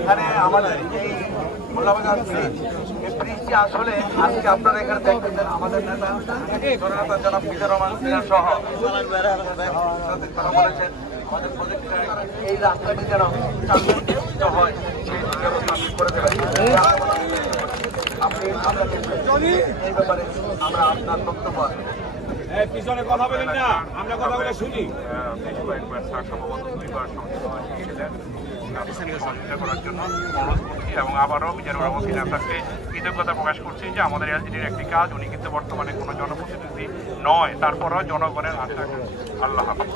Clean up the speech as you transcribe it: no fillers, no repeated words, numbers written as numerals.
এখানে আমাদের এই মোল্লাবাজার ব্রিজটি আসলে আজকে আপনারা এখানে দেখতেছেন আমাদের নেতা জনাব মিজানুর রহমান মিজান সহ তারা বলেছেন আমাদের প্রজেক্টে এই রাস্তাটি যেন চালু হয় সেই ব্যবস্থা আপনি করে দেবেন। আপনি এই ব্যাপারে আমরা আপনার বক্তব্য পিছনে কথা বলেন না, আমরা কথা বলে শুনি। বেশ কয়েকবার স্যার সম্ভবত 2বার সহযোগিতা করার জন্য অনুরোধ করছি এবং আবারও মিজানুর রহমান মিজান স্যারকে কৃতজ্ঞতা প্রকাশ করছি যে আমাদের এলজিডির একটি কাজ, উনি কিন্তু বর্তমানে কোনো জনপ্রতিনিধি নয়, তারপরও জনগণের আশা করছি। আল্লাহ হাফেজ।